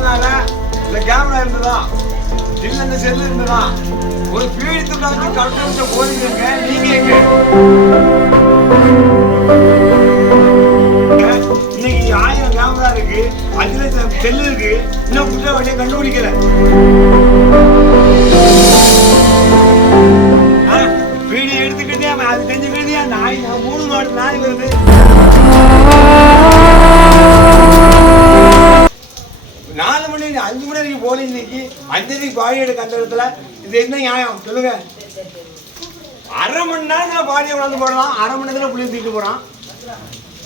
முன்னால இந்த கேமரா இருந்ததா இல்ல இந்த செல்லு இருந்ததா ஒரு பீடித்து வச்சு கரெக்டா போறீங்க. நீங்க எங்க இன்னைக்கு 1000 கேமரா இருக்கு, 5 லட்சம் செல்லு இருக்கு, இன்னும் குற்றவாளியை கண்டுபிடிக்கல. வீடியோ எடுத்துக்கிட்டே அது தெரிஞ்சுக்கிட்டே நாய் 3 மாடு நாய் வருது. நாலு மணி 5 மணி வரைக்கும் போலீஸ் இன்னைக்கு 5:30 பாடி எடுக்க அந்த இடத்துல இது என்ன நியாயம் சொல்லுங்க? அரை மணி நேரம் பாடியை வளர்ந்து போடலாம், அரை மணி நேரத்துல புள்ளி தூக்கிட்டு போறான்.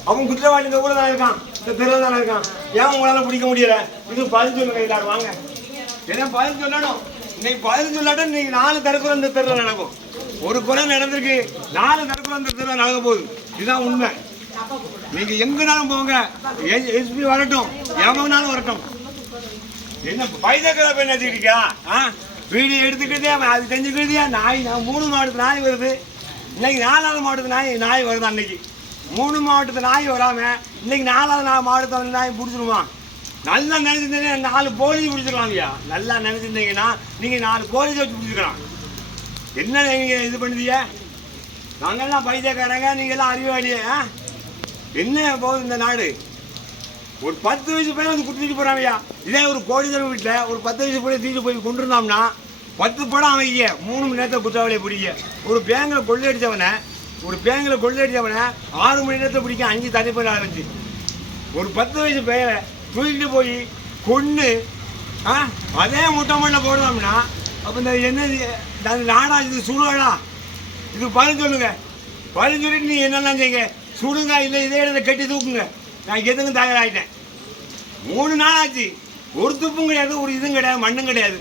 அவன் குற்றவாளி இந்த ஊரில் தானே இருக்கான், இந்த தெருவில் தானே இருக்கான். ஏன் உங்களால பிடிக்க முடியல? இது பதில் சொல்லுங்க. எல்லாரும் வாங்க, என்ன பதில் சொல்லணும். இன்னைக்கு பதில் சொல்லாட்டும் இன்னைக்கு 4 தற்கொலை இந்த தெருவில் நடக்கும். ஒரு கொலை நடந்திருக்கு, 4 தற்கொலை இந்த தெருவில் நடக்க போகுது. இதுதான் உண்மை. நீங்க எங்கனாலும் போங்க, எஸ்பி வரட்டும், எவனாலும் வரட்டும். என்ன பைதக்கரை போய் நினைச்சிருக்கா? வீடியோ எடுத்துக்கிட்டே அது தெரிஞ்சுக்கிட்டே நாய் 3 மாவட்டத்து நாய் வருது. இன்னைக்கு 4வது மாவட்டத்து நாய் வருது. அன்னைக்கு 3 மாவட்டத்து நாய் வராம இன்னைக்கு 4வது மாவட்டத்தில் நாய் பிடிச்சிருவான். நல்லா நினைச்சிருந்தீங்கன்னா 4 போலீஸ் பிடிச்சிருக்கலாம் இல்லையா? நல்லா நினைச்சிருந்தீங்கன்னா நீங்க 4 போலீஸ் வச்சு பிடிச்சிருக்கலாம். என்ன நீங்க இது பண்ணுதீங்க? நாங்கெல்லாம் பைத்தியக்காரங்க, நீங்க எல்லாம் அறிவாளியே. என்ன போகுது இந்த நாடு? ஒரு 10 வயசு பையன் வந்து குத்திட்டு போறாங்கய்யா. இதே ஒரு கோடிதர் வீட்டில் ஒரு 10 வயசு பையன் தூக்கிட்டு போய் கொண்டிருந்தோம்னா 10 படம் அவங்க 3 மணி நேரத்தை குற்றவாளியை பிடிக்க. ஒரு பேங்கில் கொள்ளையடிச்சவனை 6 மணி நேரத்தை பிடிக்க 5 தனிப்பட ஆரம்பிச்சு. ஒரு 10 வயசு பையனை தூக்கிட்டு போய் கொண்டு அதே முட்டை மண்ணில் போடுறோம்னா அப்போ இந்த என்ன நாடா இது சுடுவாடா? இது பதில் சொல்லுங்க. பதில் சொல்லிட்டு நீ என்னெல்லாம் செய்யுங்க, சுடுங்க, இல்லை இதே இடத்த கட்டி தூக்குங்க. நான் எதுக்கும் தயாராகிட்டேன். 3 நாள் ஆச்சு, ஒரு துப்பும் கிடையாது, ஒரு இதுவும் கிடையாது, மண்ணும் கிடையாது.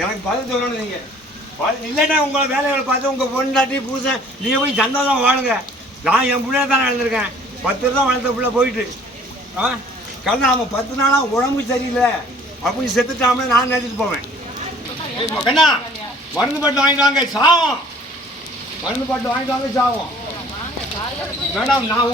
எனக்கு பதில் சொல்லணும். நீங்கள் பதில் இல்லைன்னா உங்களை வேலைகளை பார்த்து உங்கள் பொண்டாட்டி புருஷன் நீங்கள் போய் சந்தோஷம் வாழுங்க. நான் என் பிள்ளைய தானே வளர்ந்துருக்கேன். 10 வருஷம் வளர்த்த பிள்ளை போயிட்டு கலந்து அவன் 10 நாளாக உடம்பு சரியில்லை அப்படி செத்துட்டாமல் நான் நினைச்சிட்டு போவேன். கண்ணா மருந்து பாட்டு வாங்கிட்டு வாங்க சாவும், மருந்து பாட்டு வாங்கிட்டு வாங்க சாவும். மேடம் நான்